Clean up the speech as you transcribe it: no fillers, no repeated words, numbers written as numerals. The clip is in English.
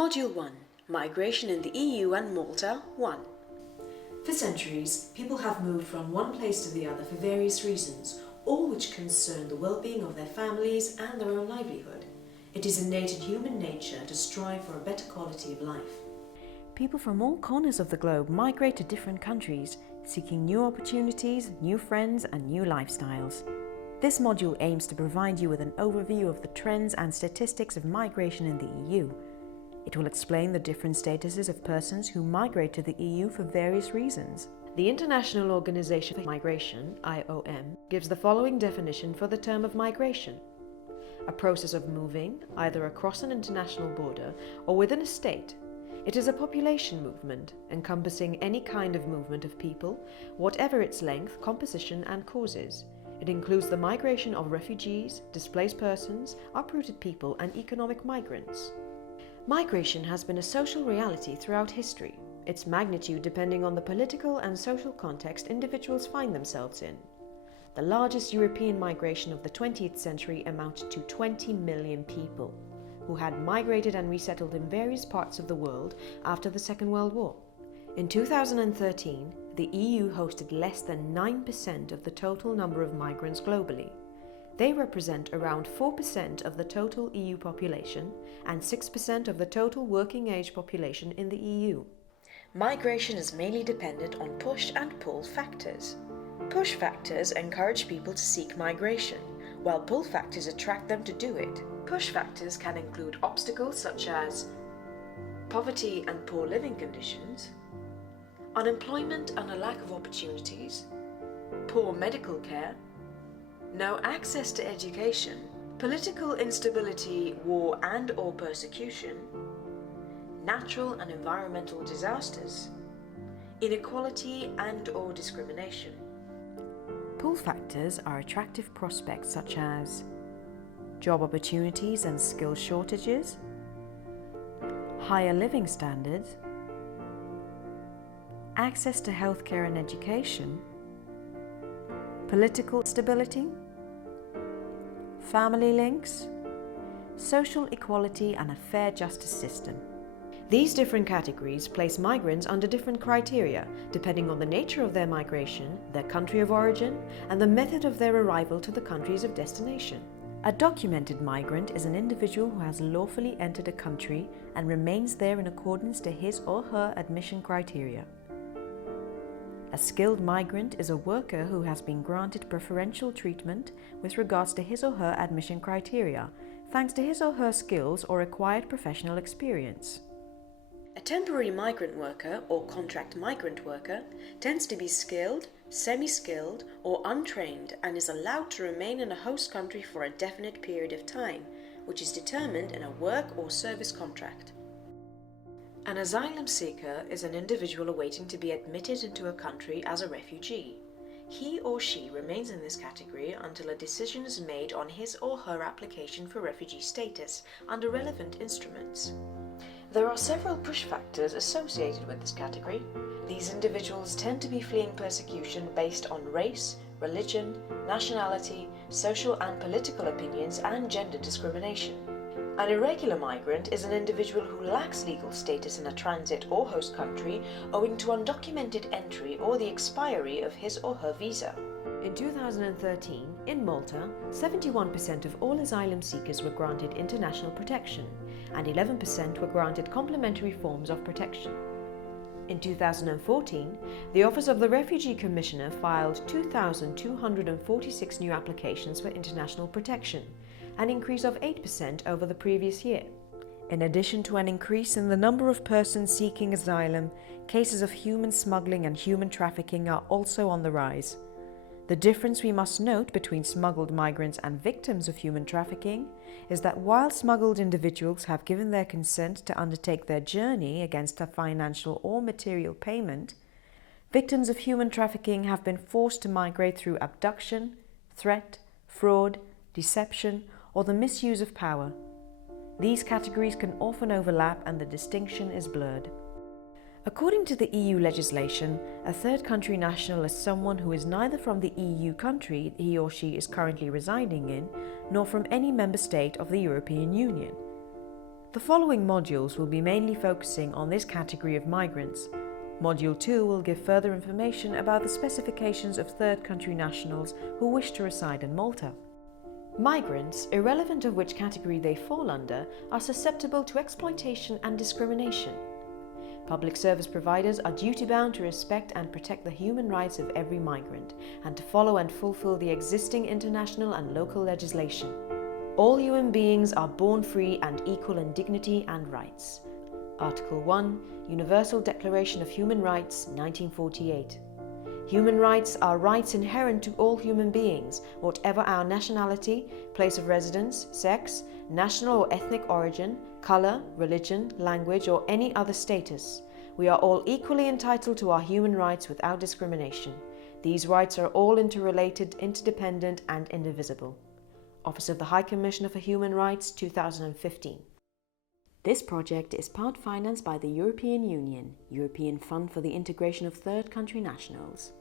Module 1. Migration in the EU and Malta 1. For centuries, people have moved from one place to the other for various reasons, all which concern the well-being of their families and their own livelihood. It is innate in human nature to strive for a better quality of life. People from all corners of the globe migrate to different countries, seeking new opportunities, new friends and new lifestyles. This module aims to provide you with an overview of the trends and statistics of migration in the EU. It will explain the different statuses of persons who migrate to the EU for various reasons. The International Organization for Migration, IOM, gives the following definition for the term of migration: a process of moving, either across an international border or within a state. It is a population movement, encompassing any kind of movement of people, whatever its length, composition and causes. It includes the migration of refugees, displaced persons, uprooted people and economic migrants. Migration has been a social reality throughout history, its magnitude depending on the political and social context individuals find themselves in. The largest European migration of the 20th century amounted to 20 million people, who had migrated and resettled in various parts of the world after the Second World War. In 2013, the EU hosted less than 9% of the total number of migrants globally. They represent around 4% of the total EU population and 6% of the total working age population in the EU. Migration is mainly dependent on push and pull factors. Push factors encourage people to seek migration, while pull factors attract them to do it. Push factors can include obstacles such as poverty and poor living conditions, unemployment and a lack of opportunities, poor medical care, no access to education, political instability, war and/or persecution, natural and environmental disasters, inequality and/or discrimination. Pull factors are attractive prospects such as job opportunities and skill shortages, higher living standards, access to healthcare and education, political stability, family links, social equality and a fair justice system. These different categories place migrants under different criteria depending on the nature of their migration, their country of origin, and the method of their arrival to the countries of destination. A documented migrant is an individual who has lawfully entered a country and remains there in accordance to his or her admission criteria. A skilled migrant is a worker who has been granted preferential treatment with regards to his or her admission criteria, thanks to his or her skills or acquired professional experience. A temporary migrant worker or contract migrant worker tends to be skilled, semi-skilled or untrained and is allowed to remain in a host country for a definite period of time, which is determined in a work or service contract. An asylum seeker is an individual awaiting to be admitted into a country as a refugee. He or she remains in this category until a decision is made on his or her application for refugee status under relevant instruments. There are several push factors associated with this category. These individuals tend to be fleeing persecution based on race, religion, nationality, social and political opinions, and gender discrimination. An irregular migrant is an individual who lacks legal status in a transit or host country owing to undocumented entry or the expiry of his or her visa. In 2013, in Malta, 71% of all asylum seekers were granted international protection, and 11% were granted complementary forms of protection. In 2014, the Office of the Refugee Commissioner filed 2,246 new applications for international protection, an increase of 8% over the previous year. In addition to an increase in the number of persons seeking asylum, cases of human smuggling and human trafficking are also on the rise. The difference we must note between smuggled migrants and victims of human trafficking is that while smuggled individuals have given their consent to undertake their journey against a financial or material payment, victims of human trafficking have been forced to migrate through abduction, threat, fraud, deception, or the misuse of power. These categories can often overlap and the distinction is blurred. According to the EU legislation, a third country national is someone who is neither from the EU country he or she is currently residing in, nor from any member state of the European Union. The following modules will be mainly focusing on this category of migrants. Module 2 will give further information about the specifications of third country nationals who wish to reside in Malta. Migrants, irrelevant of which category they fall under, are susceptible to exploitation and discrimination. Public service providers are duty-bound to respect and protect the human rights of every migrant and to follow and fulfill the existing international and local legislation. All human beings are born free and equal in dignity and rights. Article 1, Universal Declaration of Human Rights, 1948. Human rights are rights inherent to all human beings, whatever our nationality, place of residence, sex, national or ethnic origin, colour, religion, language, or any other status. We are all equally entitled to our human rights without discrimination. These rights are all interrelated, interdependent, and indivisible. Office of the High Commissioner for Human Rights, 2015. This project is part financed by the European Union, European Fund for the Integration of Third Country Nationals.